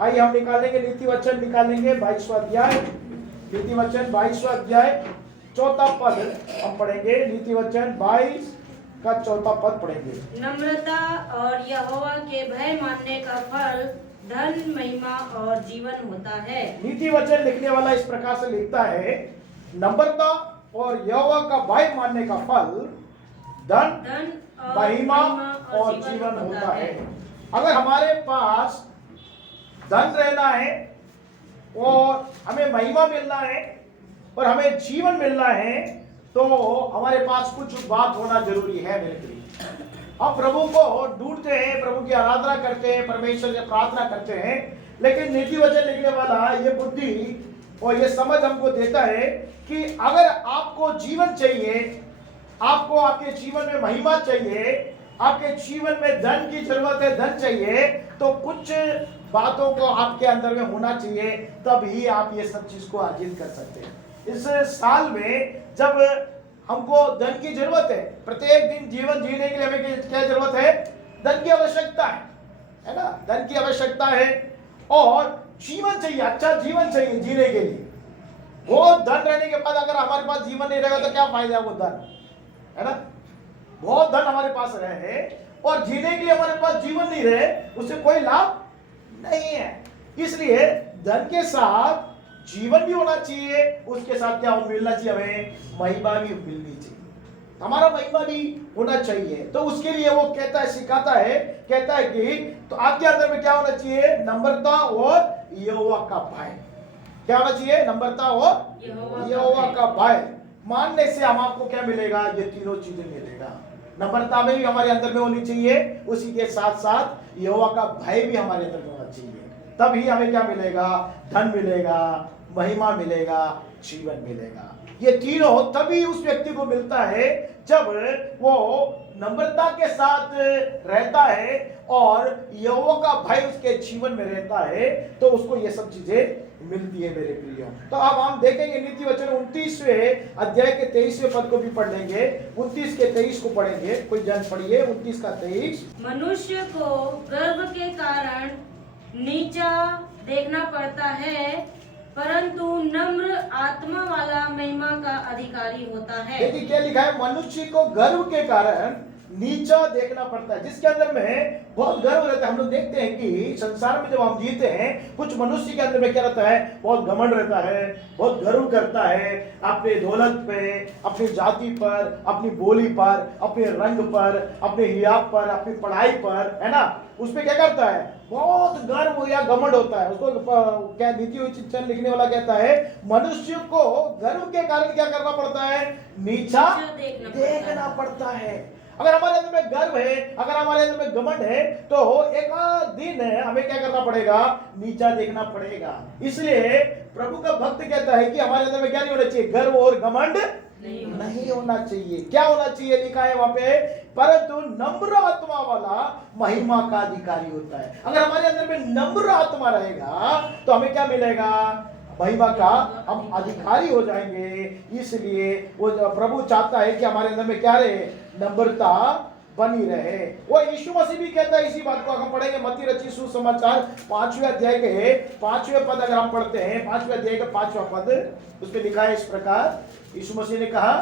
आइए हम निकालेंगे नीति वचन, निकालेंगे 22वां अध्याय, नीति वचन 22वां अध्याय 4था पद हम पढ़ेंगे। नीति वचन 22 का 4था पद पढ़ेंगे। नम्रता और यहोवा के भय मानने का फल धन, महिमा और जीवन होता है। नीति वचन लिखने वाला इस प्रकार से लिखता है, नम्रता और यहोवा का भय मानने का फल धन, महिमा और जीवन होता है। अगर हमारे पास धन रहना है और हमें महिमा मिलना है और हमें जीवन मिलना है, तो हमारे पास कुछ बात होना जरूरी है मेरे लिए। हम प्रभु को ढूंढते हैं, प्रभु की आराधना करते हैं, परमेश्वर से प्रार्थना करते हैं, लेकिन नीति वचन लिखने वाला ये बुद्धि और ये समझ हमको देता है कि अगर आपको जीवन चाहिए, आपको आपके जीवन में महिमा चाहिए, आपके जीवन में धन की जरूरत है, धन चाहिए, तो कुछ बातों को आपके अंदर में होना चाहिए, तब ही आप ये सब चीज को अर्जित कर सकते हैं। इस साल में जब हमको धन की जरूरत है, प्रत्येक दिन जीवन जीने के लिए हमें क्या जरूरत है? धन की आवश्यकता है ना? धन की आवश्यकता है और जीवन चाहिए, अच्छा जीवन चाहिए जीने के लिए। वो धन रहने के बाद अगर हमारे पास जीवन नहीं रहेगा तो क्या फायदा है वो धन, है ना? बहुत धन हमारे पास रहे और जीने के लिए हमारे पास जीवन नहीं रहे, उससे कोई लाभ नहीं है। इसलिए धन के साथ जीवन भी होना चाहिए, उसके साथ क्या मिलना चाहिए? हमें महिमा भी मिलनी चाहिए, हमारा महिमा भी होना चाहिए। तो उसके लिए वो कहता है, सिखाता है, कहता है कि तो आपके अंदर में क्या होना चाहिए? नम्रता और यहोवा का भय। क्या होना चाहिए? नम्रता और यहोवा का भय मानने से हम आपको क्या मिलेगा? ये तीनों चीजें मिलेगा। नम्रता में भी हमारे अंदर में होनी चाहिए, उसी के साथ साथ यहोवा का भय भी हमारे अंदर में होना चाहिए, तभी हमें क्या मिलेगा? धन मिलेगा, महिमा मिलेगा, जीवन मिलेगा। ये तीनों तभी उस व्यक्ति को मिलता है जब वो नम्रता के साथ रहता है और यहोवा का भय उसके जीवन में रहता है, तो उसको ये सब चीजें मिलती है मेरे प्रियो। तो अब हम देखेंगे नीति वचन 29वें अध्याय के 23वें पद को भी पढ़ लेंगे। 29 के 23 को पढ़ेंगे, कोई जन पढ़िए 29 का 23। मनुष्य को गर्व के कारण नीचा देखना पड़ता है, परंतु नम्र आत्मा वाला महिमा का अधिकारी होता है। देखिए क्या लिखा है? मनुष्य को गर्व के कारण नीचा देखना पड़ता है। जिसके अंदर में बहुत गर्व रहता है। हम लोग देखते हैं कि संसार में जब हम जीते हैं, कुछ मनुष्य के अंदर में क्या रहता है? बहुत घमंड रहता है, बहुत गर्व करता है अपने दौलत पे, अपनी जाति पर, अपनी बोली पर, अपने रंग पर, अपने हिजाब पर, अपनी पढ़ाई पर, है ना? उस पे क्या करता है? बहुत गर्व या घमंड होता है। उसको क्या नीति वचन लिखने वाला कहता है, मनुष्य को गर्व के कारण क्या करना पड़ता है? नीचा देखना पड़ता है। अगर हमारे अंदर में गर्व है, अगर हमारे अंदर में घमंड है, तो एक दिन हमें क्या करना पड़ेगा? नीचा देखना पड़ेगा। इसलिए प्रभु का भक्त कहता है कि हमारे अंदर में क्या नहीं होना चाहिए? गर्व और घमंड नहीं होना चाहिए। क्या होना चाहिए? लिखा है वहां पे, परंतु नम्र आत्मा वाला महिमा का अधिकारी होता है। अगर हमारे अंदर में नम्र आत्मा रहेगा तो हमें क्या मिलेगा? महिमा का हम अधिकारी हो जाएंगे। इसलिए वो प्रभु चाहता है कि हमारे अंदर में क्या रहे? नम्रता बनी रहे। वो यीशु मसीह भी कहता है इसी बात को। हम पढ़ेंगे मत्ती रचित सुसमाचार 5वें अध्याय के 5वें पद अगर हम पढ़ते हैं, 5वें अध्याय का 5वां पद, उस पर लिखा है इस प्रकार। यीशु मसीह ने कहा,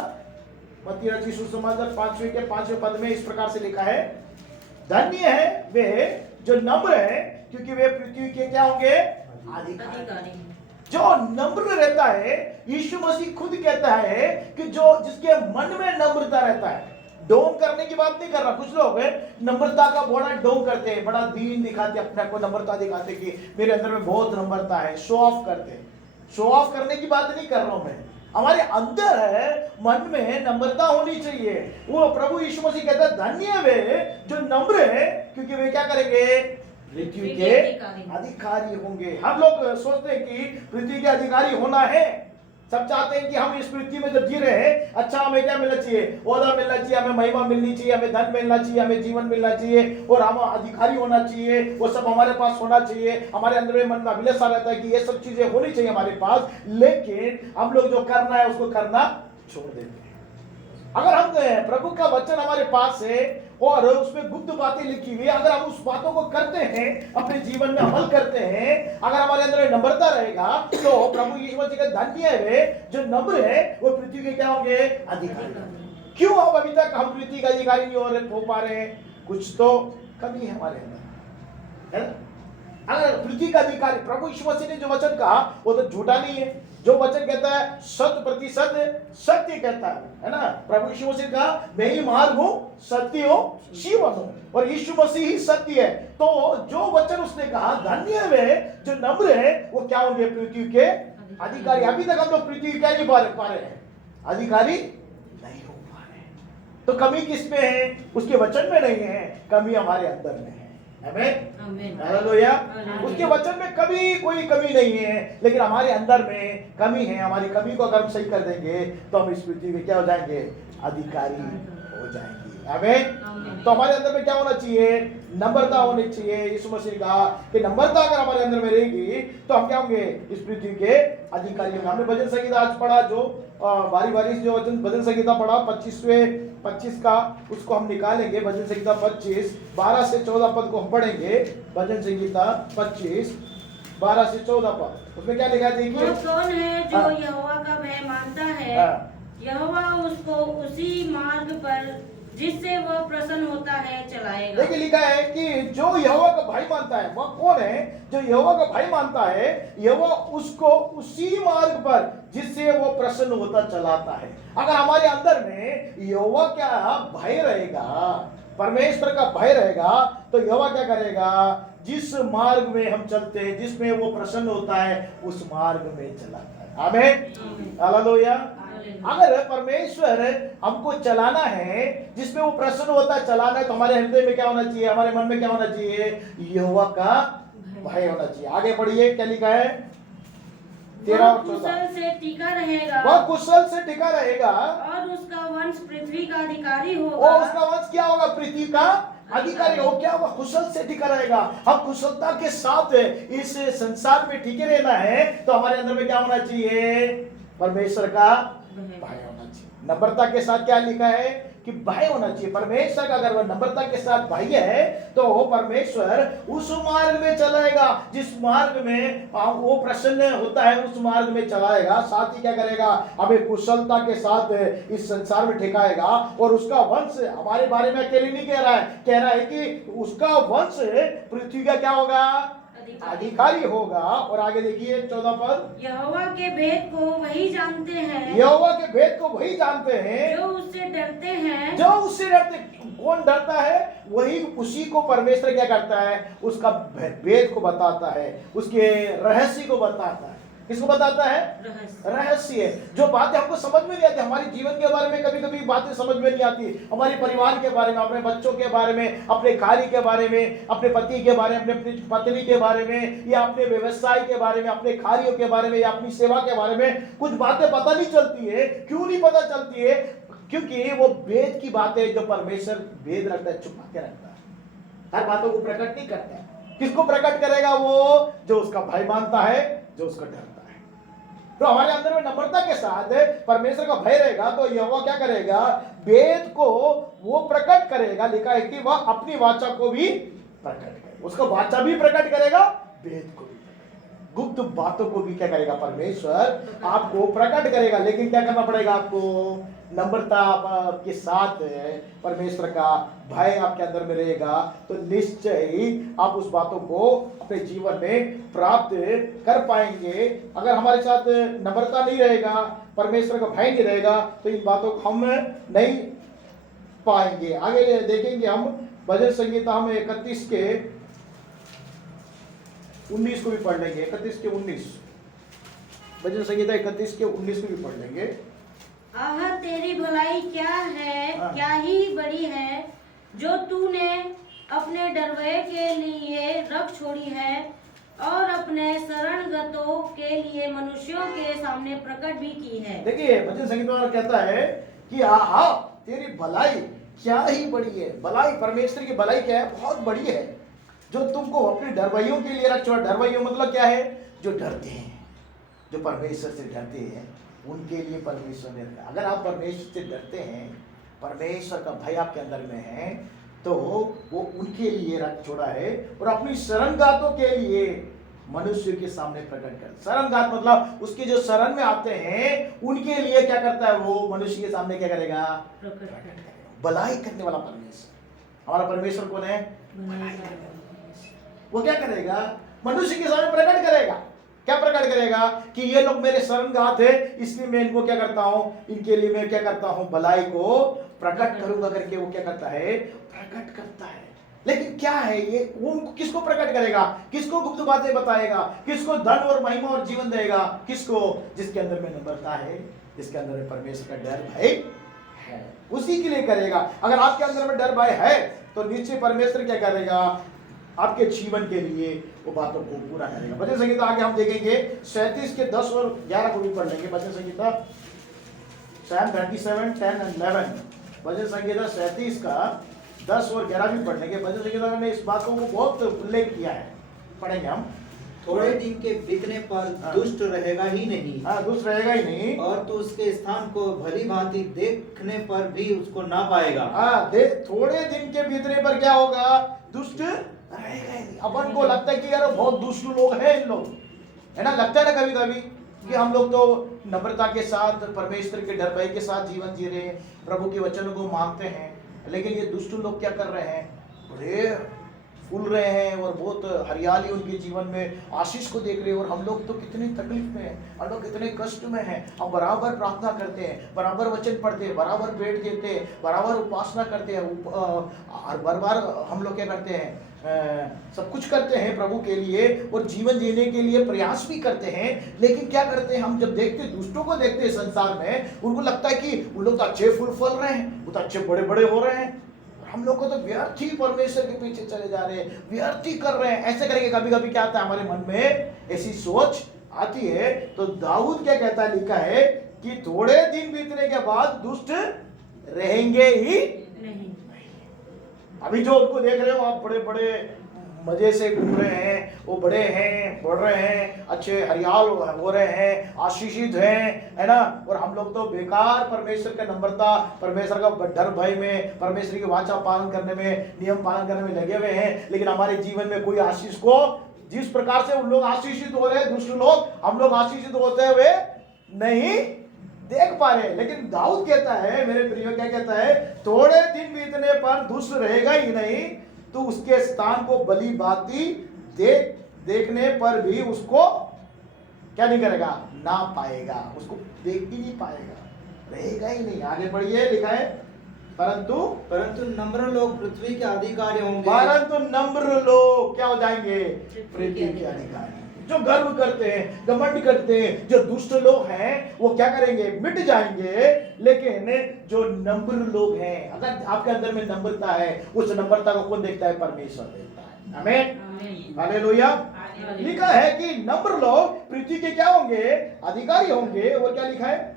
मत्ती रचित सुसमाचार 5वें के 5वें पद में इस प्रकार से लिखा है, धन्य है वे जो नम्र है, क्योंकि वे पृथ्वी के क्या होंगे? अधिकारी। जो नम्र रहता है, यीशु मसीह खुद कहता है कि जो जिसके मन में नम्रता रहता है, डोंग करने की बात नहीं कर रहा। कुछ लोग नम्रता का बड़ा डोंग करते हैं, बड़ा दीन दिखाते, अपने को नम्रता दिखाते कि मेरे अंदर में बहुत नम्रता है, शो ऑफ करते हैं। शो ऑफ करने की बात नहीं कर रहा हूं मैं, हमारे अंदर है, मन में नम्रता होनी चाहिए। वो प्रभु यीशु मसीह कहता है, धन्य वे जो नम्र है, क्योंकि वे क्या करेंगे? पृथ्वी के अधिकारी होंगे। हम लोग सोचते हैं कि पृथ्वी के अधिकारी होना है, सब चाहते हैं कि हम इस पृथ्वी में जब जी रहे हैं, अच्छा हमें क्या मिलना चाहिए? ओहदा मिलना चाहिए, हमें महिमा मिलनी चाहिए, हमें धन मिलना चाहिए, हमें जीवन मिलना चाहिए और हम अधिकारी होना चाहिए। वो सब हमारे पास होना चाहिए। हमारे अंदर में मन में अभिलाषा रहता है कि ये सब चीजें होनी चाहिए हमारे पास, लेकिन हम लोग जो करना है उसको करना छोड़ देते हैं। अगर हम प्रभु का वचन हमारे पास है और उसमें गुप्त बातें लिखी हुई है। अगर हम उस बातों को करते हैं, अपने जीवन में अमल करते हैं, अगर हमारे अंदर नम्रता रहेगा, तो प्रभु यीशु मसीह का धन्य है वे जो नम्र है, वो पृथ्वी के क्या होंगे? अधिकारी। क्यों हम अभी तक हम पृथ्वी का अधिकारी नहीं हो पा रहे हैं? कुछ तो कमी है हमारे अंदर, है ना? अगर पृथ्वी का अधिकारी, प्रभु यीशु मसीह ने जो वचन कहा वो तो झूठा नहीं है। जो वचन कहता है 100% सत्य कहता है ना? प्रभु यीशु मसीह कहा मैं ही मार्ग हूं, सत्य हूं, जीवन हूं, और यीशु मसीह ही सत्य है। तो जो वचन उसने कहा, धन्य वे जो नम्र है, वो क्या होंगे? पृथ्वी के अधिकारी। अभी तक हम लोग पृथ्वी क्या नहीं पा रहे हैं? अधिकारी नहीं हो पा रहे। तो कमी किस में है? उसके वचन में नहीं है, कमी हमारे अंदर में है। आमीन, हालेलुया। उसके वचन में कभी कोई कमी नहीं है, लेकिन हमारे अंदर में कमी है। हमारी कमी को अगर हम सही कर देंगे तो हम इस पृथ्वी में क्या हो जाएंगे? अधिकारी हो जाएंगे। आमीन। तो हमारे अंदर में क्या होना चाहिए? नम्रता होनी चाहिए। यीशु मसीह ने कहा कि नम्रता अगर हमारे अंदर में रहेगी तो हम क्या होंगे? इस पृथ्वी के अधिकारी होंगे। हमने भजन संगीता आज पढ़ा, जो बारी बारी से जो भजन संगीता पढ़ा 25 का, उसको हम निकालेंगे। भजन संगीता 25 12 से 14 पद को हम पढ़ेंगे। भजन संगीता 25 12 से 14 पद, उसमें क्या लिखा है देखिए। वो कौन है जो यहोवा का भय मानता है? यहोवा उसको उसी मार्ग पर जिससे वह प्रसन्न होता है चलाएगा। देखिए लिखा है कि जो यहोवा का भय मानता है, वह कौन है? जो यहोवा का भय मानता है, यहोवा उसको उसी मार्ग पर जिससे वो प्रसन्न होता चलाता है। अगर हमारे अंदर में यहोवा क्या भय रहेगा, परमेश्वर का भय रहेगा, तो यहोवा क्या करेगा? जिस मार्ग में हम चलते हैं, जिसमें वो प्रसन्न होता है, उस मार्ग में चलाता है। आमीन, हालेलुया। अगर परमेश्वर हमको चलाना है, जिसमें वो प्रसन्न होता है चलाना है, तो हमारे हृदय में क्या होना चाहिए? हमारे मन में क्या होना चाहिए? यहोवा का भय होना चाहिए। आगे बढ़िए, क्या लिखा है? 13 और 14। कुशल से टिका रहेगा, वह कुशल से टिका रहेगा, और उसका वंश पृथ्वी का अधिकारी होगा। और उसका वंश क्या होगा? पृथ्वी का अधिकारी हो। क्या होगा? कुशल से टिका रहेगा। हम कुशलता के साथ इस संसार में टिके रहना है, तो हमारे अंदर में क्या होना चाहिए? परमेश्वर का भय होना चाहिए। नम्रता के साथ क्या लिखा है? कि भय होना चाहिए परमेश्वर का। अगर वह नम्रता के साथ भय है, तो वो परमेश्वर उस मार्ग में चलाएगा जिस मार्ग में वो प्रसन्न होता है, उस मार्ग में चलाएगा। साथ ही क्या करेगा? हमें कुशलता के साथ इस संसार में ठेकाएगा। और उसका वंश हमारे बारे में अकेले नहीं कह रहा है, कह रहा है कि उसका वंश पृथ्वी का क्या होगा? अधिकारी होगा। और आगे देखिए 14 पद। यहोवा के भेद को वही जानते हैं, यहोवा के भेद को वही जानते हैं जो उससे डरते हैं। जो उससे डरते। कौन डरता है? वही, उसी को परमेश्वर क्या करता है? उसका भेद को बताता है, उसके रहस्य को बताता है। किसको बताता है? रहस्य। जो बातें हमको समझ में नहीं आती, हमारे जीवन के बारे में कभी कभी बातें समझ में नहीं आती, हमारे परिवार के बारे में, अपने बच्चों के बारे में, अपने कार्य के बारे में, अपने पति के बारे में, अपनी पत्नी के बारे में, या अपने व्यवसाय के बारे में, अपने कार्यों के बारे में, या अपनी सेवा के बारे में कुछ बातें पता नहीं चलती है। क्यों नहीं पता चलती है? क्योंकि वो वेद की बातें जो परमेश्वर वेद रखता है, छुपा के रखता है, हर बातों को प्रकट नहीं करता है। किसको प्रकट करेगा? वो जो उसका भय मानता है, जो उसका डरता है। तो हमारे अंदर में नम्रता के साथ परमेश्वर का भय रहेगा, तो यहोवा क्या करेगा? वेद को वो प्रकट करेगा। लिखा है कि वह अपनी वाचा को भी प्रकट करेगा। उसका वाचा भी प्रकट करेगा, वेद को भी, गुप्त बातों को भी क्या करेगा? परमेश्वर आपको प्रकट करेगा। लेकिन क्या करना पड़ेगा आपको? नम्रता के साथ परमेश्वर का भय आपके अंदर में रहेगा, तो निश्चय ही आप उस बातों को अपने जीवन में प्राप्त कर पाएंगे। अगर हमारे साथ नम्रता नहीं रहेगा, परमेश्वर का भय नहीं रहेगा, तो इन बातों को हम नहीं पाएंगे। आगे देखेंगे हम भजन संगीता हम 31 के 19 को भी पढ़ लेंगे। 31 के 19, भजन संगीता 31 के 19 को भी पढ़ लेंगे। आह तेरी भलाई क्या है, क्या ही बड़ी है, जो तूने अपने डरवए के लिए रख छोड़ी है, और अपने शरणगतों के लिए मनुष्यों के सामने प्रकट भी की है। देखिए भजन संगीत में कहता है कि आहा तेरी भलाई क्या ही बड़ी है। भलाई, परमेश्वर की भलाई क्या है? बहुत बड़ी है, जो तुमको अपने डरवइयों के लिए रख छोड़ा। डरवइयों मतलब क्या है? जो डरते हैं, जो परमेश्वर से डरते हैं, उनके लिए परमेश्वर ने रखा। अगर आप परमेश्वर से डरते हैं, परमेश्वर का भय आपके अंदर में है, तो वो उनके लिए रख छोड़ा है और अपनी शरणगातों के लिए मनुष्य के सामने प्रकट कर। शरणगात मतलब उसके जो शरण में आते हैं उनके लिए क्या करता है, वो मनुष्य के सामने क्या करेगा, प्रकट करेगा। भलाई करने वाला परमेश्वर, हमारा परमेश्वर कौन है, वो क्या करेगा, मनुष्य के सामने प्रकट करेगा। क्या प्रकट करेगा कि ये लोग मेरे शरणगात है, इसलिए मैं इनको क्या करता हूं, इनके लिए मैं क्या करता हूं, भलाई को प्रकट करूंगा करके वो क्या करता है, प्रकट करता है। लेकिन क्या है ये, वो किसको प्रकट करेगा, किसको गुप्त बातें बताएगा, किसको धन और महिमा और जीवन देगा, किसको, जिसके अंदर में नम्रता है, जिसके अंदर में परमेश्वर का डर भय है, उसी के लिए करेगा। अगर आपके अंदर में डर भय है तो नीचे परमेश्वर क्या करेगा, आपके जीवन के लिए वो बातों को पूरा करेगा। भजन संगीता आगे हम देखेंगे 37 के 10 और 11 को भी पढ़ लेंगे। भजन संगीता Psalm 37, 10 and 11, भजन संगीता 37 का 10 और 11 भी पढ़ लेंगे। भजन संगीता ने इस बात को बहुत उल्लेख किया है, पढ़ेंगे हम। थोड़े दिन के बीतने पर दुष्ट रहेगा ही नहीं, हाँ, दुष्ट रहेगा ही नहीं, और तो उसके स्थान को भली भांति देखने पर भी उसको ना पाएगा। थोड़े दिन के बीतने पर क्या होगा, दुष्ट रहेगा ही नहीं। अपन को लगता है कि यार बहुत दुष्ट लोग हैं इन लोग, है ना, लगता है ना कभी कभी कि हम लोग तो नम्रता के साथ परमेश्वर के डर भय के साथ जीवन जी रहे हैं, प्रभु के वचन को मानते हैं, लेकिन ये दुष्ट लोग क्या कर रहे हैं, बड़े फूल रहे हैं और बहुत हरियाली उनके जीवन में, आशीष को देख रहे हैं, और हम लोग तो कितनी तकलीफ में हैं, हम लोग कितने कष्ट में हैं। हम बराबर प्रार्थना करते हैं, बराबर वचन पढ़ते हैं, बराबर पेट देते हैं, बराबर उपासना करते हैं, और बार हम लोग क्या करते हैं, सब कुछ करते हैं प्रभु के लिए और जीवन जीने के लिए प्रयास भी करते हैं। लेकिन क्या करते हैं, हम जब देखते दुष्टों को देखते हैं संसार में, उनको लगता है कि उन लोग तो अच्छे फूल फल रहे हैं, वो तो अच्छे बड़े बड़े हो रहे हैं, हम लोग को तो व्यर्थ ही परमेश्वर के पीछे चले जा रहे हैं, व्यर्थ ही कर रहे हैं। ऐसे करेंगे, कभी कभी क्या आता है हमारे मन में, ऐसी सोच आती है। तो दाऊद क्या कहता है, लिखा है कि थोड़े दिन बीतने के बाद दुष्ट रहेंगे ही नहीं। अभी जो उनको देख रहे हो आप, बड़े बड़े मजे से घूम रहे हैं, वो बड़े हैं, बढ़ रहे हैं, अच्छे हरियाल हो रहे हैं, आशीषित हैं, है ना, और हम लोग तो बेकार परमेश्वर का नम्रता, परमेश्वर का डर भय में, परमेश्वर की वाचा पालन करने में, नियम पालन करने में लगे हुए हैं, लेकिन हमारे जीवन में कोई आशीष को, जिस प्रकार से उन लोग आशीषित हो रहे हैं दुष्ट लोग, हम लोग आशीषित होते हुए नहीं देख पा रहे। लेकिन दाऊद कहता है, मेरे प्रियो क्या कहता है, थोड़े दिन बीतने पर दुष्ट रहेगा ही नहीं, तो उसके स्थान को भली भांति देखने पर भी उसको क्या नहीं करेगा, ना पाएगा, उसको देख ही नहीं पाएगा, रहेगा ही नहीं। आगे बढ़िए, लिखा है परंतु नम्र लोग पृथ्वी के अधिकारी होंगे। परंतु नम्र लोग क्या हो जाएंगे, पृथ्वी के अधिकारी। जो गर्व करते हैं, घमंड करते हैं, जो दुष्ट लोग हैं, वो क्या करेंगे, मिट जाएंगे। लेकिन जो नम्र लोग हैं, अगर आपके अंदर में नम्रता है, उस नम्रता को कौन देखता है, परमेश्वर देखता है। आमीन, हालेलुया। लिखा है कि नम्र लोग पृथ्वी के क्या होंगे, अधिकारी होंगे। और क्या लिखा है,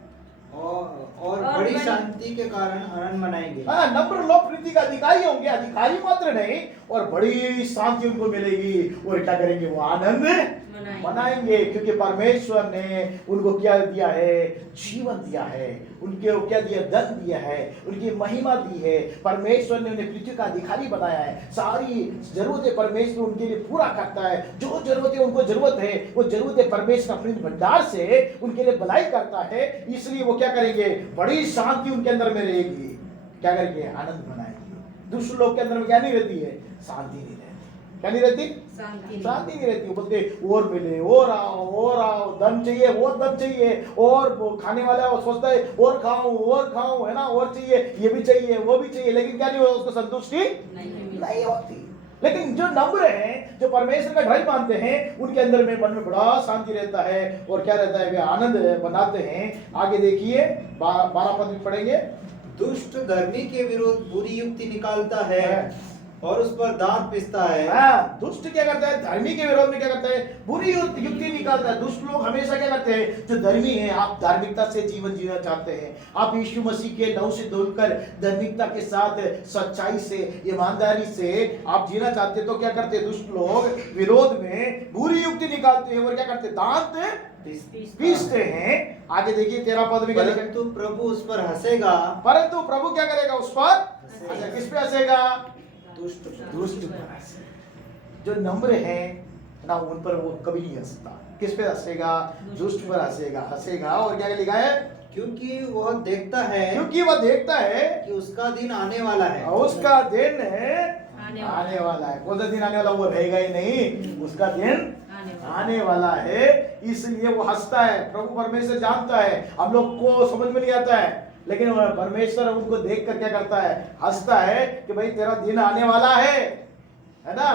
और बड़ी शांति के कारण आनंद मनाएंगे। हाँ, नम्र लोग पृथ्वी का अधिकारी होंगे, अधिकारी मात्र नहीं, और बड़ी शांति उनको मिलेगी। और क्या करेंगे, वो आनंद मनाएंगे, क्योंकि परमेश्वर ने उनको क्या दिया है, जीवन दिया है, उनके क्या दिया, धन दिया है, उनकी महिमा दी है। परमेश्वर ने उन्हें पृथ्वी का अधिकारी बनाया है, सारी जरूरतें परमेश्वर उनके लिए पूरा करता है। जो जरूरतें उनको जरूरत है, वो जरूरतें परमेश्वर अपने भंडार से उनके लिए भलाई करता है। इसलिए वो क्या करेंगे, बड़ी शांति उनके अंदर में रहेगी, क्या करेंगे, आनंद मनाएंगे। दूसरे लोग के अंदर में क्या नहीं रहती है, शांति नहीं रहती। क्या नहीं रहती, शांति नहीं रहती। बोलते और मिले, और आओ, धन चाहिए, और धन चाहिए, और खाने वाला वो सोचता है और खाऊं, है ना, और चाहिए, ये भी चाहिए, वो भी चाहिए, लेकिन क्या नहीं होता, उसको संतुष्टि नहीं होती। लेकिन जो नम्र हैं, जो परमेश्वर का डर मानते हैं, उनके अंदर में मन में बड़ा शांति रहता है, और क्या रहता है, वे आनंद बनाते हैं। आगे देखिए 12 पद में पढ़ेंगे। दुष्ट धर्मी के विरुद्ध बुरी युक्ति निकालता है और उस पर दांत पिसता है। हाँ, दुष्ट क्या करता है, धर्मी के विरोध में क्या करता है, बुरी युक्ति निकालता है। दुष्ट लोग हमेशा क्या करते हैं, जो धर्मी हैं, आप धार्मिकता से जीवन जीना चाहते हैं, आप यीशु मसीह के लहू से धुलकर धार्मिकता के साथ, सच्चाई से, ईमानदारी से आप जीना चाहते हैं, तो क्या करते हैं, दुष्ट लोग विरोध में बुरी युक्ति निकालते हैं और क्या करते हैं, दांत पीसते हैं। आगे देखिए 13 पद में, परंतु प्रभु उस पर हंसेगा। परंतु प्रभु क्या करेगा, उस पर, किस पे हंसेगा, दुष्ट दुष्ट पर हंसे। जो नम्र है ना, उन पर वो कभी नहीं हंसता। किस पे हंसेगा? दुष्ट पर हंसेगा। हंसेगा और क्या लिखा है? क्योंकि वह देखता है क्योंकि वह देखता है कि उसका दिन आने वाला है। उसका दिन आने आने वाला है। कौन सा दिन आने वाला? वो रहेगा ही नहीं, उसका दिन आने वाला है। इसलिए वो हंसता है। प्रभु परमेश्वर जानता है, हम लोग को समझ में नहीं आता है, लेकिन परमेश्वर उनको देख कर क्या करता है? हंसता है कि भाई तेरा दिन आने वाला है ना।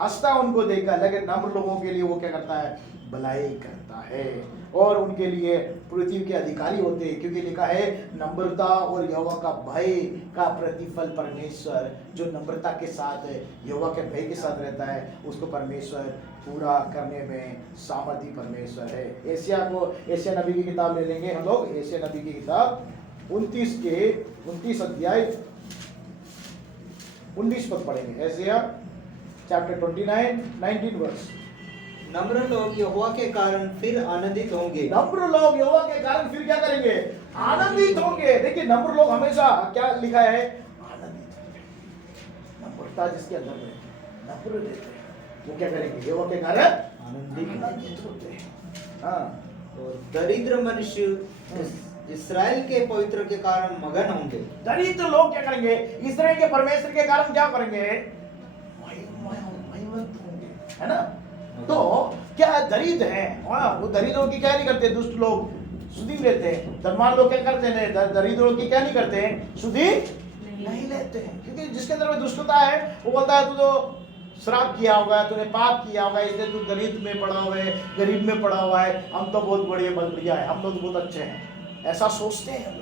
हंसता उनको देखकर। लेकिन नम्र लोगों के लिए वो क्या करता है? भलाई करता है और उनके लिए पृथ्वी के अधिकारी होते हैं। क्योंकि लिखा है नम्रता और यहोवा का भय का प्रतिफल परमेश्वर, जो नम्रता के साथ यहोवा के भय के साथ रहता है, उसको परमेश्वर पूरा करने में सामर्थी परमेश्वर है। एशिया नबी की किताब ले लेंगे हम लोग। एशिया नबी की किताब 29 अध्याय 19 पद पढ़ेंगे। Isaiah chapter 29 19 verse. नम्र लोग यहोवा के कारण फिर आनंदित होंगे। नम्र लोग यहोवा के कारण फिर क्या करेंगे? आनंदित होंगे। देखिए नम्र लोग हमेशा क्या लिखा है? आनंदित होंगे। नम्रता जिसके अंदर में नम्र रहते हैं, वो क्या करेंगे? यहोवा के कारण आनंदित होते हैं। हाँ। और दरिद्र मनुष्य इस्राएल के पवित्र के कारण मगन होंगे। दरिद्र लोग क्या करेंगे? इस्राएल के परमेश्वर के कारण क्या करेंगे? महिमत होंगे, है ना। तो क्या दरिद्र है? वो दरिद्रों की क्या नहीं करते? दुष्ट लोग सुधि लेते हैं। धनवान लोग क्या करते हैं? दरिद्रों की क्या नहीं करते हैं? सुधि नहीं लेते हैं। क्योंकि जिसके अंदर में दुष्टता है, वो बोलता है तू तो श्राप किया होगा, तूने पाप किया होगा, इसलिए तू दरिद्र में पड़ा हुआ है, गरीब में पड़ा हुआ है, हम तो बहुत बढ़िया है, हम लोग बहुत अच्छे हैं। ऐसा सोचते हैं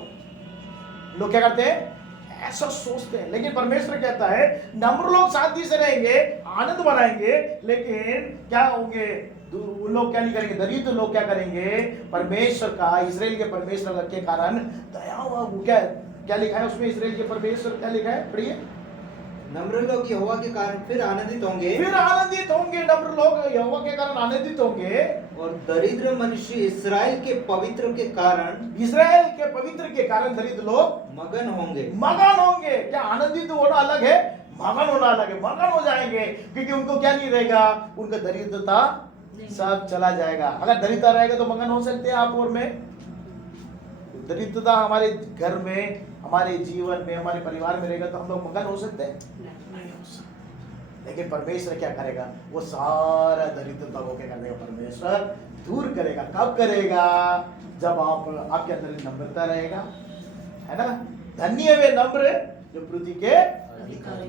लोग क्या करते हैं? ऐसा सोचते हैं। लेकिन परमेश्वर कहता है नम्र लोग शांति से रहेंगे, आनंद मनाएंगे। लेकिन क्या होंगे? उन लोग क्या नहीं करेंगे? दरिद्र लोग क्या करेंगे? परमेश्वर का, इस्राएल के परमेश्वर के कारण दया हुआ। क्या लिखा है उसमें? इस्राएल के परमेश्वर क्या लिखा है? पढ़िए। नम्र लोग यहोवा के कारण फिर आनंदित होंगे। फिर आनंदित होंगे। नम्र लोग यहोवा के कारण आनंदित होंगे। और दरिद्र मनुष्य इस्राएल के पवित्र के कारण, इस्राएल के पवित्र के कारण दरिद्र लोग मगन होंगे। मगन होंगे। क्या आनंदित होना अलग है, मगन होना अलग है। मगन हो जाएंगे क्योंकि उनको क्या नहीं रहेगा? उनका दरिद्रता सब चला जाएगा। अगर दरिद्रता रहेगा तो मगन हो सकते हैं आप और मैं। दरिद्रता हमारे घर में, हमारे जीवन में, हमारे परिवार में रहेगा तो हम लोग मगन हो सकते हैं? नहीं हो सकते। लेकिन परमेश्वर क्या करेगा? वो सारा दरिद्रता को क्या करेगा? परमेश्वर दूर करेगा। कब करेगा? जब आपके अंदर नम्रता रहेगा, है ना। धन्य वे नम्र जो पृथ्वी के अधिकारी।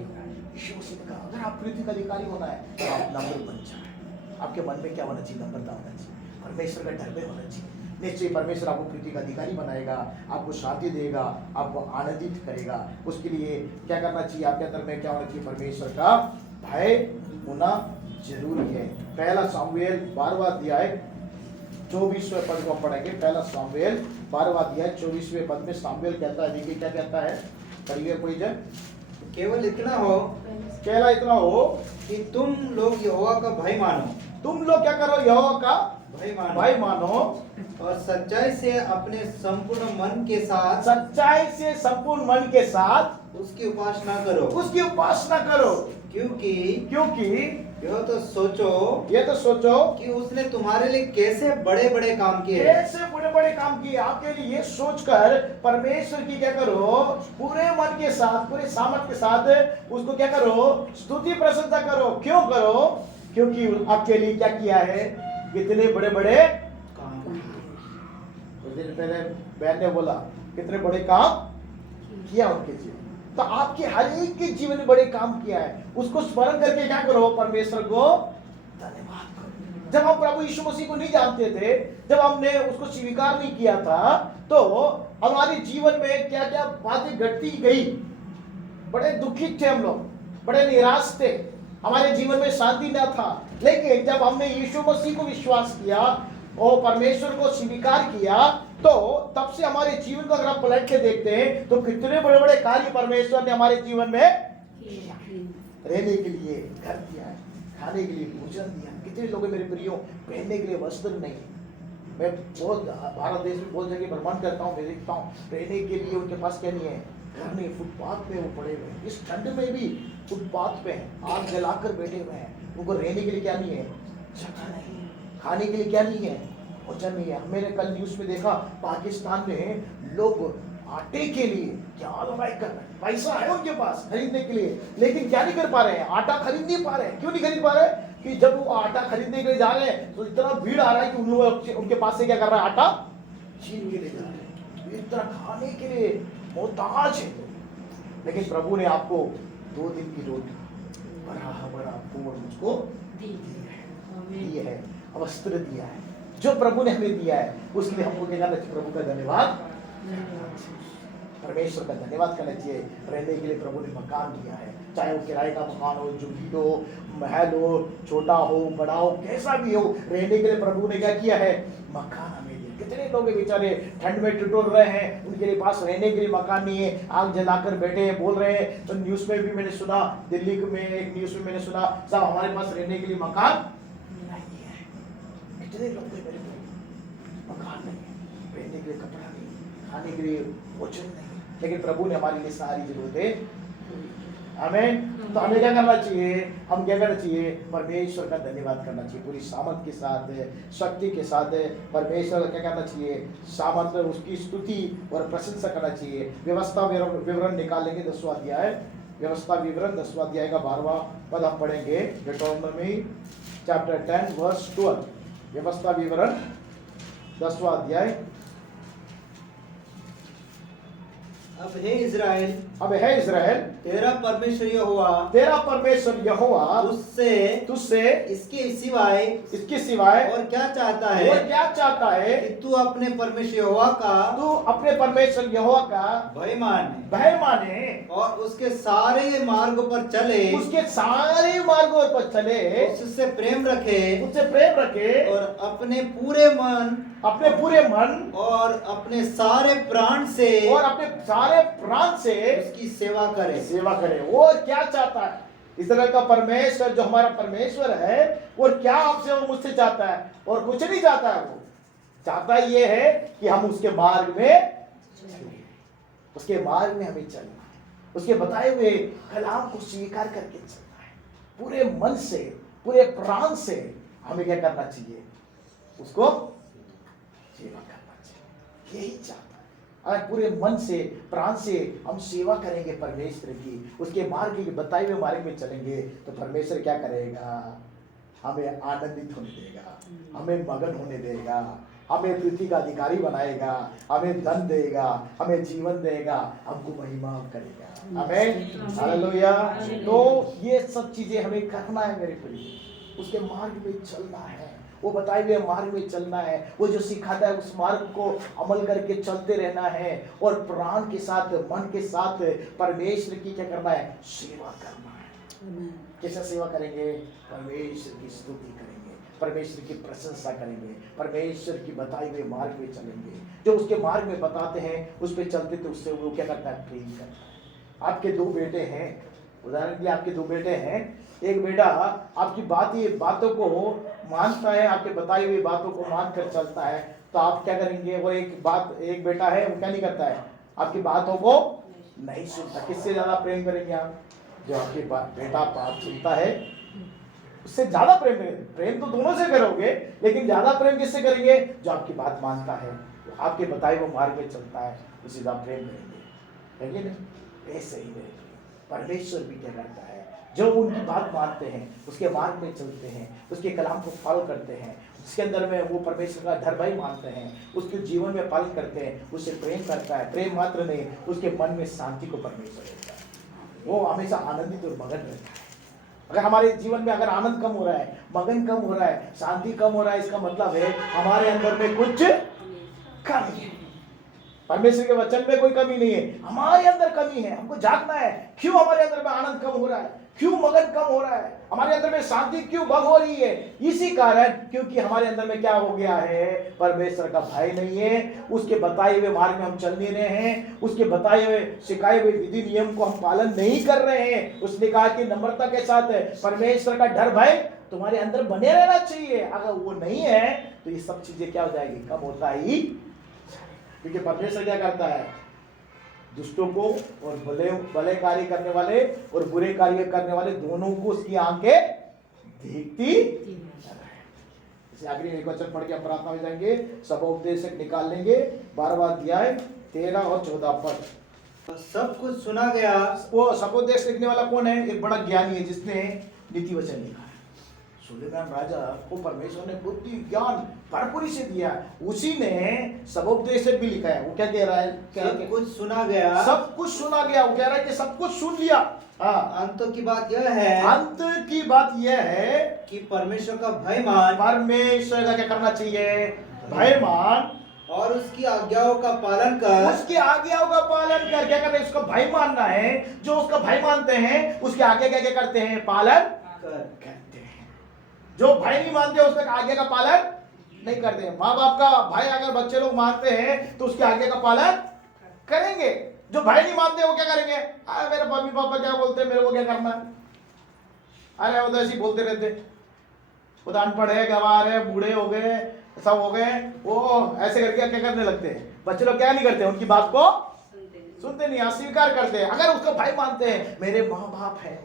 यीशु मसीह ने कहा अगर आप पृथ्वी का अधिकारी होना है तो आप नम्र बन जाए। आपके मन में क्या होना चाहिए? नम्रता होना चाहिए, परमेश्वर का डर में होना चाहिए। निश्चय परमेश्वर आपको पृथ्वी का अधिकारी बनाएगा, आपको शांति देगा, आपको आनंदित करेगा। उसके लिए क्या करना चाहिए? आपके अंदर में क्या होना चाहिए? परमेश्वर का भय होना जरूरी है। पहला सामुएल 12वां अध्याय 24वें पद को पढ़ेंगे। पहला सामुएल 12वां अध्याय 24वें पद में सामुएल कहता है, देखिए क्या कहता है, पढ़िए कोई जन। केवल इतना हो कि तुम लोग यहोवा का भय मानो। तुम लोग क्या करो? यहोवा का भय मानो और सच्चाई से अपने संपूर्ण मन के साथ, सच्चाई से संपूर्ण मन के साथ उसकी उपासना करो। क्योंकि ये तो सोचो कि उसने तुम्हारे लिए कैसे बड़े बड़े काम किए। आपके लिए ये सोचकर परमेश्वर की क्या करो? पूरे मन के साथ, पूरे सामर्थ के साथ उसको क्या करो? स्तुति प्रशंसा करो। क्यों करो? क्योंकि आपके लिए क्या किया है? कितने बड़े बड़े काम। कुछ दिन पहले बहन ने बोला कितने बड़े काम किया उनके जीवन। तो आपके हर एक के जीवन में बड़े काम किया है, उसको स्मरण करके क्या करो? परमेश्वर को धन्यवाद करो। जब हम प्रभु यीशु मसीह को नहीं जानते थे, जब हमने उसको स्वीकार नहीं किया था, तो हमारे जीवन में क्या क्या बातें घटती गई। बड़े दुखित थे हम लोग, बड़े निराश थे, हमारे जीवन में शांति न था। लेकिन जब हमने यीशु मसीह को विश्वास किया और परमेश्वर को स्वीकार किया, तो तब से हमारे जीवन को अगर हम पलट के देखते हैं तो कितने बड़े बड़े कार्य परमेश्वर ने हमारे जीवन में रहने के लिए घर दिया है, खाने के लिए भोजन दिया। कितने लोग मेरे प्रियो पहनने के लिए वस्त्र नहीं। मैं बहुत भारत देश में बहुत जगह भ्रमण करता हूँ, मैं देखता हूँ पहनने के लिए उनके पास क्या नहीं है? घर नहीं, फुटपाथ पे वो पड़े हुए हैं, इस ठंड में भी फुटपाथ पे हैं, आग जलाकर बैठे हुए हैं। उनको रहने के लिए क्या नहीं है? जगह नहीं, खाने के लिए क्या नहीं है? भोजन नहीं है। मैंने कल न्यूज में देखा, पाकिस्तान में लोग आटे के लिए क्या लड़ाई कर रहे हैं। पैसा है उनके पास खरीदने के लिए, लेकिन क्या नहीं कर पा रहे हैं? आटा खरीद नहीं पा रहे हैं। क्यों नहीं खरीद पा रहे? कि जब वो आटा खरीदने के लिए जा रहे हैं तो इतना भीड़ आ रहा है कि उन लोग उनके पास से क्या कर रहा है? आटा छीन के ले जा रहे हैं। इतना खाने के लिए मोहताज है। लेकिन प्रभु ने आपको 2 दिन की रोटी, बड़ा पूर्ण मुझको दी है, वस्त्र दिया है। जो प्रभु ने हमें दिया है उसके लिए हमको क्या करना चाहिए? प्रभु का धन्यवाद, परमेश्वर का धन्यवाद करना चाहिए। रहने के लिए प्रभु ने मकान दिया है, चाहे वो किराए का मकान हो, झुग्गी हो, महल हो, छोटा हो, बड़ा हो, कैसा भी हो, रहने के लिए प्रभु ने क्या किया है? मकान हमें दिया। कितने लोग बेचारे ठंड में टटोल रहे हैं, उनके लिए पास रहने के लिए मकान नहीं है, आग जलाकर बैठे हैं, बोल रहे हैं। तो न्यूज में भी मैंने सुना, दिल्ली में एक न्यूज में मैंने सुना, साहब हमारे पास रहने के लिए मकान नहीं है। कितने लोग मकान नहीं है, रहने के लिए कपड़ा नहीं, खाने के लिए भोजन नहीं, लेकिन प्रभु ने हमारे लिए सारी जरूरतें हमें। तो हमें क्या करना चाहिए? हम क्या करना चाहिए? परमेश्वर का धन्यवाद करना चाहिए, पूरी सामर्थ के साथ, शक्ति के साथ परमेश्वर का क्या करना चाहिए? सामर्थ, उसकी स्तुति और प्रशंसा करना चाहिए। व्यवस्था विवरण निकालेंगे 10वां अध्याय, व्यवस्था विवरण 10वां अध्याय का 12वां पद हम पढ़ेंगे। डिटरोनॉमी चैप्टर 10 वर्स 12, व्यवस्था विवरण 10वां अध्याय। अब हे इज़राइल, तेरा परमेश्वर यहोवा तुझसे इसके सिवाय और क्या चाहता है कि तू अपने परमेश्वर यहोवा का भय माने और उसके सारे मार्गों पर चले, उससे प्रेम रखे और अपने पूरे मन और अपने सारे प्राण से उसकी सेवा करे। और क्या चाहता है? इस्राएल का परमेश्वर जो हमारा परमेश्वर है, और क्या आपसे और मुझसे चाहता है? और कुछ नहीं चाहता है। वो चाहता ये है कि हम उसके मार्ग में हमें चलना है, उसके बताए हुए कलाम को स्वीकार करके चलना है। पूरे मन से, पूरे प्राण से हमें क्या करना चाहिए? उसको सेवा करना चाहिए। यही चाहता है। अगर पूरे मन से, प्राण से हम सेवा करेंगे परमेश्वर की, उसके मार्ग के बताए हुए मार्ग में चलेंगे, तो परमेश्वर क्या करेगा? हमें आनंदित होने देगा, हमें मगन होने देगा, हमें पृथ्वी का अधिकारी बनाएगा, हमें धन देगा, हमें जीवन देगा, हमको महिमा करेगा। आमीन, हालेलुया। तो ये सब चीजें हमें करना है मेरे प्रिय, उसके मार्ग में चलना है, वो बताए हुए मार्ग में चलना है। वो जो सिखाता है उस मार्ग को अमल करके चलते रहना है, और प्राण के साथ, मन के साथ परमेश्वर की क्या करना है? सेवा करना है। कैसे सेवा करेंगे? परमेश्वर की स्तुति करेंगे, परमेश्वर की प्रशंसा करेंगे, परमेश्वर की बताए हुए मार्ग में चलेंगे। जो उसके मार्ग में बताते हैं उस पर चलते, तो उससे वो क्या करता है? प्रेम करता है। आपके 2 बेटे हैं, उदाहरण के लिए आपके 2 बेटे हैं। एक बेटा आपकी बातों को मानता है, आपके बताई हुई बातों को मानकर चलता है, तो आप क्या करेंगे? वो एक बेटा है, वो क्या नहीं करता है? आपकी बातों को नहीं सुनता। किससे ज्यादा प्रेम करेंगे आप? जो आपके बेटा बात सुनता है उससे ज्यादा प्रेम करेंगे। प्रेम तो दोनों से करोगे, लेकिन ज्यादा प्रेम किससे करेंगे? जो आपकी बात मानता है, आपके बताए हुए मार्ग में चलता है, उससे ज्यादा प्रेम करेंगे। नहीं, ऐसे ही नहीं। परमेश्वर भी क्या करता है? जो उनकी बात मानते हैं, उसके मार्ग में चलते हैं, उसके कलाम को फॉलो करते हैं, उसके अंदर में वो परमेश्वर का धर्म भाई मानते हैं, उसके जीवन में पालन करते हैं, उससे प्रेम करता है। प्रेम मात्र नहीं, उसके मन में शांति को परमेश्वर देता है। वो हमेशा आनंदित और मगन रहता है। अगर हमारे जीवन में अगर आनंद कम हो रहा है, मगन कम हो रहा है, शांति कम हो रहा है, इसका मतलब है हमारे अंदर में कुछ कमी है। परमेश्वर के वचन में कोई कमी नहीं है, हमारे अंदर कमी है। हमको जांचना है, क्यों हमारे अंदर में आनंद कम हो रहा है, क्यों मगन कम हो रहा है, हमारे अंदर में शांति क्यों भंग हो रही है? इसी कारण, क्योंकि हमारे अंदर में क्या हो गया है? परमेश्वर का भय नहीं है, उसके बताए हुए मार्ग में हम चल नहीं रहे हैं, उसके बताए हुए सिखाए हुए विधि नियम को हम पालन नहीं कर रहे हैं। उसने कहा कि नम्रता के साथ परमेश्वर का डर भय तुम्हारे अंदर बने रहना चाहिए। अगर वो नहीं है तो ये सब चीजें क्या हो जाएगी? कम होता ही। क्योंकि परमेश्वर क्या करता है? दुष्टों को और भले भले कार्य करने वाले और बुरे कार्य करने वाले दोनों को उसकी आंखें देखती। इसे आखिरी एक वचन पढ़ के हम प्रार्थना में जाएंगे, सब उपदेश निकाल लेंगे। 12वां अध्याय 13 और 14 पद। सब कुछ सुना गया। वो सपोदेश लिखने वाला कौन है? एक बड़ा ज्ञानी है जिसने नीति वचन लिखा है। सुलेमान राजा को परमेश्वर ने बुद्धि ज्ञान भरपूरी से दिया, उसी ने सबोपदेश भी लिखा है। वो क्या कह रहा है? सब कुछ सुना गया, सब कुछ सुना गया। वो कह रहा है कि सब कुछ सुन लिया। अंत की बात यह है, अंत की बात यह है कि परमेश्वर का भय मान, परमेश्वर का क्या करना चाहिए? भय मान और उसकी आज्ञाओं का पालन कर। उसकी आज्ञाओं का पालन कर। क्या करते हैं? उसका भय मानना है। जो उसका भय मानते हैं उसके आगे क्या क्या करते हैं? पालन करते हैं। जो भय नहीं मानते उसके आज्ञा का पालन नहीं करते हैं। माँ बाप का भय अगर बच्चे लोग मानते हैं तो उसके आज्ञा का पालन करेंगे। जो भय नहीं मानते वो क्या करेंगे? मेरे मम्मी पापा क्या बोलते हैं, मेरे को क्या करना है? अरे वो तो ऐसे ही बोलते रहते, वो तो अनपढ़ है, गंवार है, बूढ़े हो गए, सब हो गए, वो ऐसे करके क्या करने लगते हैं। बच्चे लोग क्या नहीं करते, उनकी बात को सुनते नहीं, अस्वीकार करते हैं। अगर उसका भय मानते हैं, मेरे माँ बाप है,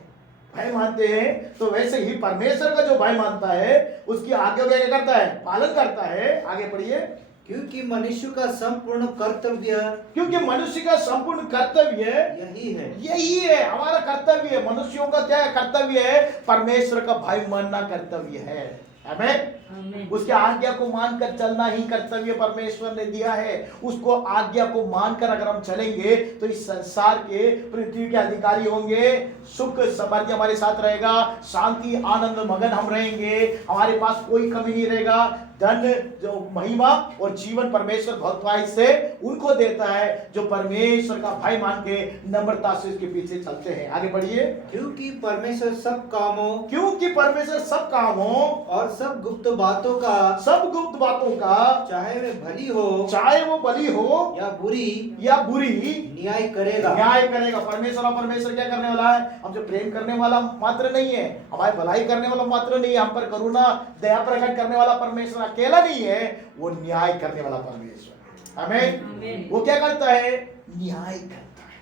भय मानते हैं, तो वैसे ही परमेश्वर का जो भय मानता है उसकी आज्ञा क्या करता है? पालन करता है। आगे पढ़िए। क्योंकि मनुष्य का संपूर्ण कर्तव्य, क्योंकि मनुष्य का संपूर्ण कर्तव्य यही है, यही है। हमारा कर्तव्य है, मनुष्यों का क्या कर्तव्य है? परमेश्वर का भय मानना कर्तव्य है। आमीन। उसके आज्ञा को मानकर चलना ही कर्तव्य परमेश्वर ने दिया है। उसको आज्ञा को मानकर अगर हम चलेंगे तो इस संसार के, पृथ्वी के अधिकारी होंगे। सुख समृद्धि हमारे साथ रहेगा, शांति आनंद मगन हम रहेंगे, हमारे पास कोई कमी नहीं रहेगा। धन, जो महिमा और जीवन परमेश्वर भक्तवाई से उनको देता है जो परमेश्वर का भय मान के नम्रता से उसके पीछे चलते हैं। आगे बढ़िए। क्योंकि परमेश्वर सब कामों, क्योंकि परमेश्वर सब कामों और सब गुप्त बातों का, सब गुप्त बातों का, चाहे वे भली हो, चाहे वो भली हो या बुरी, न्याय करेगा। न्याय करेगा। परमेश्वर क्या करने वाला है? हमसे प्रेम करने वाला मात्र नहीं है, हमारी भलाई करने वाला मात्र नहीं है, हम पर करुणा दया प्रकट करने वाला परमेश्वर अकेला नहीं है, वो न्याय करने वाला परमेश्वर। आमीन। वो क्या करता है? न्याय करता है।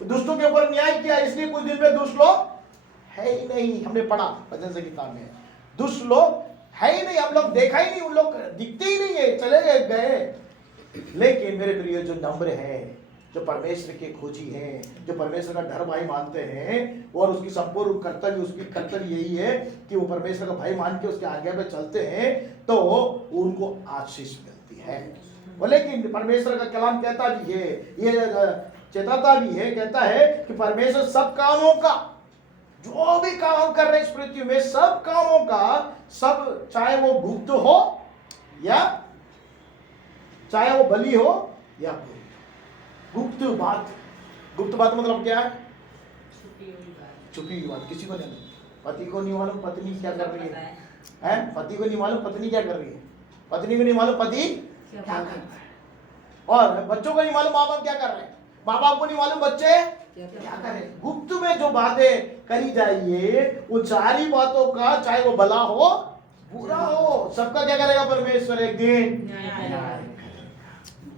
तो दुष्टों के ऊपर न्याय किया, इसलिए कुछ दिन में दुष्ट लोग है ही नहीं। हमने पढ़ा वचन से किताब में, दुष्ट लोग है ही नहीं, हम लोग देखा ही नहीं, उन लोग दिखते ही नहीं है, चले गए। लेकिन मेरे प्रिय जो नम्र है, जो परमेश्वर के खोजी हैं, जो परमेश्वर का डर भय मानते हैं और उसकी संपूर्ण कर्तव्य, उसकी कर्तव्य यही है कि वो परमेश्वर का भय मान के उसके आज्ञा पे चलते हैं तो उनको आशीष मिलती है। और लेकिन परमेश्वर का कलाम कहता भी है, ये चेताता भी है, कहता है कि परमेश्वर सब कामों का, जो भी काम हम कर रहे हैं इस पृथ्वी में, सब कामों का, सब, चाहे वो गुप्त हो या चाहे वो भली हो या बुरी, गुप्त बात मतलब क्या है? छुपी हुई बात, किसी को नहीं। पति को नहीं मालूम पत्नी क्या कर रही है, पति को नहीं मालूम पत्नी क्या कर रही है, पत्नी को नहीं मालूम पति क्या कर रहा है, और बच्चों को नहीं मालूम माँ बाप क्या कर रहे हैं, माँ बाप को नहीं मालूम बच्चे क्या कर रहे हैं। गुप्त में जो बातें करी जाइए, वो सारी बातों का, चाहे वो भला हो बुरा हो, सबका क्या करेगा परमेश्वर? एक दिन न्याय।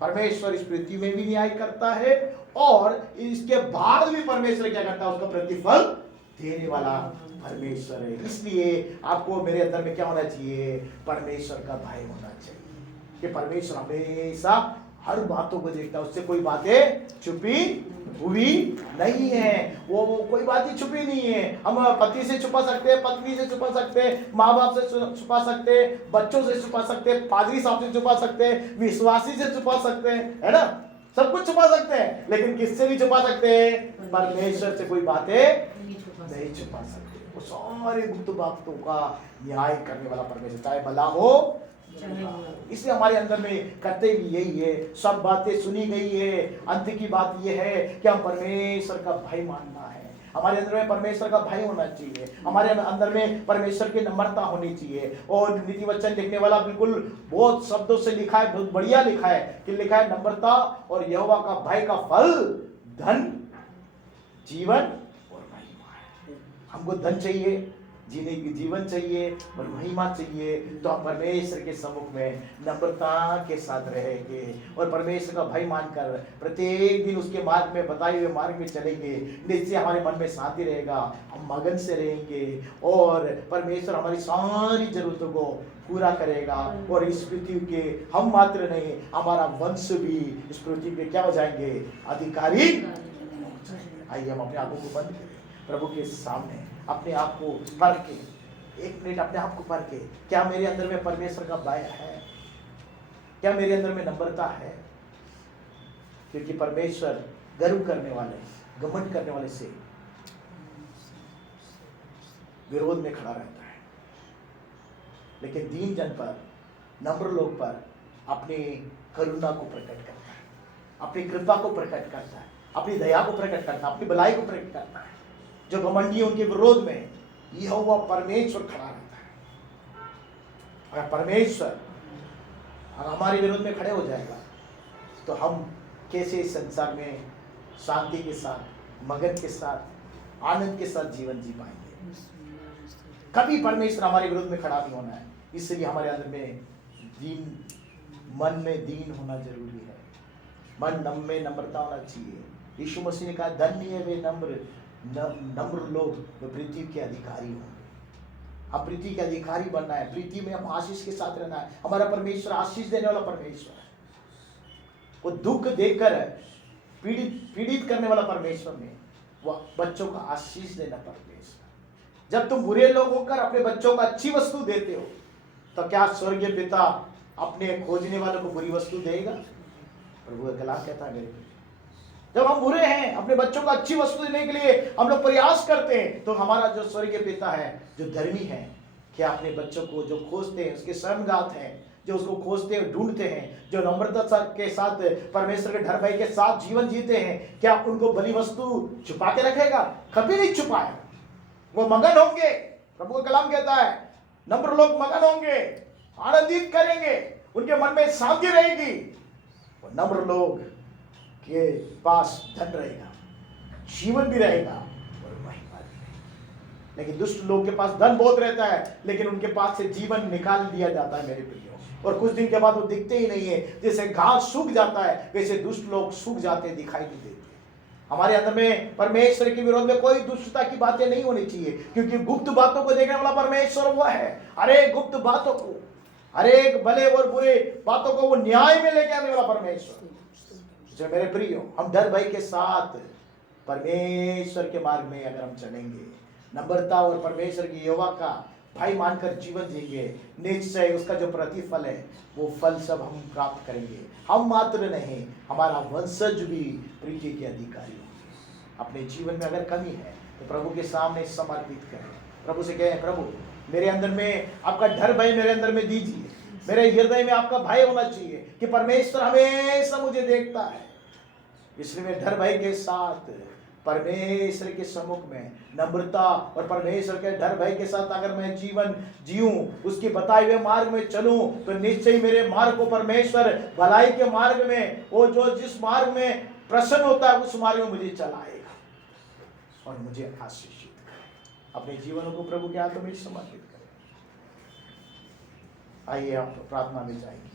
परमेश्वर इस पृथ्वी में भी न्याय करता है और इसके बाद भी परमेश्वर क्या करता है? उसका प्रतिफल देने वाला परमेश्वर है। इसलिए आपको मेरे अंदर में क्या होना चाहिए? परमेश्वर का भय होना चाहिए कि परमेश्वर हमेशा हर बातों को देखता है, उससे कोई बातें छुपी हुई नहीं है। वो कोई बात ही छुपी नहीं है। हम पति से छुपा सकते हैं, पत्नी से छुपा सकते हैं, माँ बाप से छुपा सकते हैं, बच्चों से छुपा सकते हैं, पादरी साहब से छुपा सकते हैं, विश्वासी से छुपा सकते हैं, है ना? सब कुछ छुपा सकते हैं, लेकिन किससे भी छुपा सकते हैं? परमेश्वर से कोई बातें नहीं छुपा सकते। वो सारी गुप्त बातों का न्याय करने वाला परमेश्वर, चाहे भला हो। इसलिए हमारे अंदर में कर्तव्य भी यही है। सब बातें सुनी गई है, अंत की बात यह है कि हम परमेश्वर का भय मानना है। हमारे अंदर में परमेश्वर का भय होना चाहिए, हमारे अंदर में परमेश्वर की नम्रता होनी चाहिए। और नीति वचन लिखने वाला बिल्कुल बहुत शब्दों से लिखा है, बहुत बढ़िया लिखा है कि लिखा है नम्रता और यहोवा का भय का फल धन, जीवन और महिमा है। हमको धन चाहिए, जीने की जीवन चाहिए और महिमा चाहिए, तो हम परमेश्वर के सम्मुख में नम्रता के साथ रहेंगे और परमेश्वर का भय मानकर प्रत्येक दिन उसके मार्ग में बताए हुए मार्ग में चलेंगे। निश्चय हमारे मन में शांति रहेगा, हम मगन से रहेंगे और परमेश्वर हमारी सारी जरूरतों को पूरा करेगा। और इस पृथ्वी के हम मात्र नहीं, हमारा वंश भी इस पृथ्वी पे क्या हो जाएंगे, अधिकारी। आइए हम अपने आंखों को बंद करें, प्रभु के सामने अपने आप को परख के, एक मिनट अपने आप को परख के, क्या मेरे अंदर में परमेश्वर का भय है, क्या मेरे अंदर में नम्रता है? क्योंकि परमेश्वर गर्व करने वाले, घमंड करने वाले से विरोध में खड़ा रहता है, लेकिन दीन जन पर, नम्र लोग पर अपनी करुणा को प्रकट करता है, अपनी कृपा को प्रकट करता है, अपनी दया को प्रकट करता है, अपनी भलाई को प्रकट करता है। जो घमंडी उनके विरोध में यहोवा परमेश्वर खड़ा रहता है। अगर परमेश्वर अगर हमारे विरोध में खड़े हो जाएगा तो हम कैसे इस संसार में शांति के साथ, मगन के साथ, आनंद के साथ जीवन जी पाएंगे? कभी परमेश्वर हमारे विरोध में खड़ा नहीं होना है। इसलिए हमारे अंदर में दीन, मन में दीन होना जरूरी है, मन में नम्रता होना चाहिए। यीशु मसीह ने कहा, धन्य है वे नम्र लोग, वे पृथ्वी के अधिकारी होंगे। हम पृथ्वी के अधिकारी बनना है, पृथ्वी में हम आशीष के साथ रहना है। हमारा परमेश्वर आशीष देने वाला परमेश्वर है, वो दुख देकर पीड़ित करने वाला परमेश्वर नहीं, वो बच्चों का आशीष देना परमेश्वर। जब तुम बुरे लोग होकर अपने बच्चों को अच्छी वस्तु देते हो, तो क्या स्वर्गीय पिता अपने खोजने वालों को बुरी वस्तु देगा? प्रभु का कलाम कहता है, मेरे जब हम बुरे हैं, अपने बच्चों को अच्छी वस्तु देने के लिए हम लोग प्रयास करते हैं, तो हमारा जो स्वर्गीय पिता है, जो धर्मी है, क्या अपने बच्चों को जो खोजते हैं, उसके शरणगात हैं, जो उसको खोजते हैं, ढूंढते हैं, जो नम्रता के साथ परमेश्वर के डर भय के साथ जीवन जीते हैं, क्या उनको भली वस्तु छुपा के रखेगा? कभी नहीं छुपाया। वो मगन होंगे। प्रभु का कलाम कहता है, नम्र लोग मगन होंगे, आनंदित करेंगे, उनके मन में शांति रहेगी। वो नम्र लोग के पास धन रहेगा, जीवन भी रहेगा और महिमा भी रहेगी। लेकिन दुष्ट लोग के पास धन बहुत रहता है, लेकिन उनके पास से जीवन निकाल दिया जाता है मेरे प्रियो, और कुछ दिन के बाद वो दिखते ही नहीं है। जैसे घास सूख जाता है, वैसे दुष्ट लोग सूख जाते, दिखाई नहीं देते। हमारे अंदर में परमेश्वर के विरोध में कोई दुष्टता की बातें नहीं होनी चाहिए, क्योंकि गुप्त बातों को देखने वाला परमेश्वर वो है। अरे गुप्त बातों को, हरेक भले और बुरे बातों को वो न्याय में लेके आने वाला परमेश्वर। मेरे प्रियो, हम डर भय के साथ परमेश्वर के मार्ग में अगर हम चलेंगे, नम्रता और परमेश्वर की यहोवा का भाई मानकर जीवन जिएंगे, निश्चय उसका जो प्रतिफल है वो फल सब हम प्राप्त करेंगे। हम मात्र नहीं, हमारा वंशज भी पृथ्वी के अधिकारी होंगे। अपने जीवन में अगर कमी है तो प्रभु के सामने समर्पित करें, प्रभु से कहें, प्रभु मेरे अंदर में आपका डर भय मेरे अंदर में दीजिए, मेरे हृदय में आपका भय होना चाहिए कि परमेश्वर हमेशा मुझे देखता है। इसलिए मैं डर भय के साथ परमेश्वर के सम्मुख में नम्रता और परमेश्वर के डर भय के साथ अगर मैं जीवन जीऊं, उसके बताए हुए मार्ग में चलूं, तो निश्चय मेरे मार्ग को परमेश्वर भलाई के मार्ग में, वो जो जिस मार्ग में प्रसन्न होता है उस मार्ग में मुझे चलाएगा और मुझे आशीषित करेगा। अपने जीवनों को प्रभु के हाथों में समर्पित करें। आइए आप प्रार्थना में जाएंगे।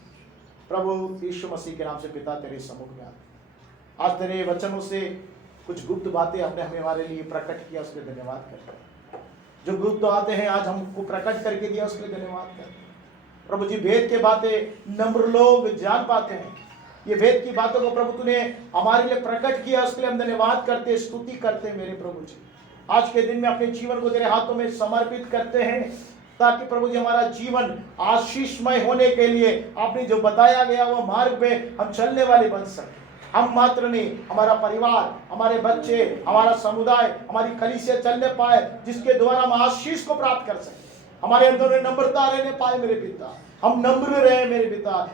प्रभु यीशु मसीह के नाम से पिता तेरे सम्मुख में आते, आज तेरे वचनों से कुछ गुप्त बातें आपने हमें हमारे लिए प्रकट किया, उसके लिए धन्यवाद करते हैं। जो गुप्त बातें हैं आज हमको प्रकट करके दिया, उसके लिए धन्यवाद करते हैं। प्रभु जी, भेद के बातें नम्र लोग जान पाते हैं, ये भेद की बातों को प्रभु तूने हमारे लिए प्रकट किया, उसके लिए हम धन्यवाद करते, स्तुति करते हैं। मेरे प्रभु जी, आज के दिन में अपने जीवन को तेरे हाथों में समर्पित करते हैं, ताकि प्रभु जी हमारा जीवन आशीषमय होने के लिए आपने जो बताया गया वो मार्ग पे हम चलने वाले बन सके। हम मात्र नहीं, हमारा परिवार, हमारे बच्चे, हमारा समुदाय, हमारी कलीसिया चलने पाए, जिसके द्वारा हम आशीष को प्राप्त कर सके। हमारे अंदर नम्रता रहने पाए मेरे पिता, हम नम्र रहे मेरे पिता।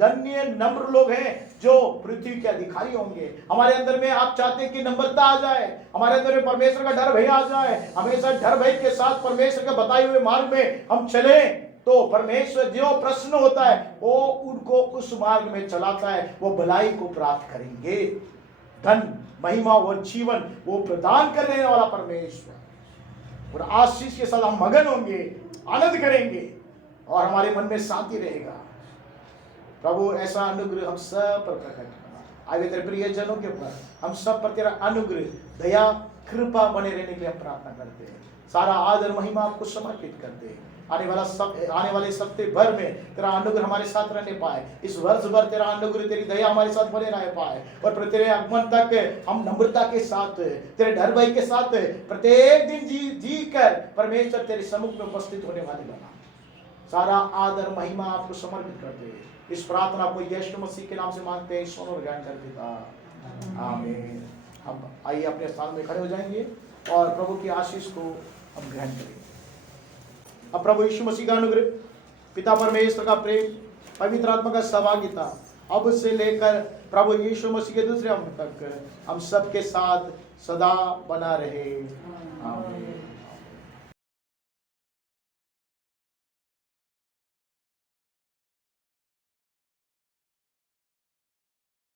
धन्य नम्र लोग हैं जो पृथ्वी के अधिकारी होंगे। हमारे अंदर में आप चाहते हैं कि नम्रता आ जाए, हमारे अंदर में परमेश्वर का डर भय आ जाए, हमेशा डर भय के साथ परमेश्वर के बताए हुए मार्ग में हम चले, तो परमेश्वर जो प्रश्न होता है वो उनको उस मार्ग में चलाता है, वो भलाई को प्राप्त करेंगे। धन, महिमा और जीवन वो प्रदान करने वाला परमेश्वर। और आशीष के साथ हम मगन होंगे, आनंद करेंगे और हमारे मन में शांति रहेगा। प्रभु ऐसा अनुग्रह हम सब पर प्रकट करना। आगे तेरे प्रिय जनों के ऊपर हम सब पर तेरा अनुग्रह, दया, कृपा बने रहने के लिए हम प्रार्थना करते हैं। सारा आदर महिमा आपको समर्पित करते हैं। आने वाले सप्ताह भर में तेरा अनुग्रह हमारे साथ रहने पाए। इस वर्ष भर तेरा अनुग्रह, तेरी दया हमारे साथ बने रह पाए और फिर तेरे आगमन तक हम नम्रता के साथ, तेरे डर भय के साथ प्रत्येक दिन जी कर परमेश्वर तेरे सम्मुख में उपस्थित होने वाले बना। सारा आदर महिमा आपको समर्पित करते हैं। इस प्रार्थना को यीशु मसीह के नाम से मांगते हैं, सुनो और ज्ञान कर पिता, आमीन। हम आइए अपने स्थान में खड़े हो जाएंगे और प्रभु की आशीष को हम ग्रहण करेंगे। अब प्रभु यीशु मसीह का अनुग्रह, पिता परमेश्वर का प्रेम, पवित्र आत्मा का सहभागिता अब से लेकर प्रभु यीशु मसीह के दूसरे आगमन तक हम सबके साथ सदा बना रहे, आमीन।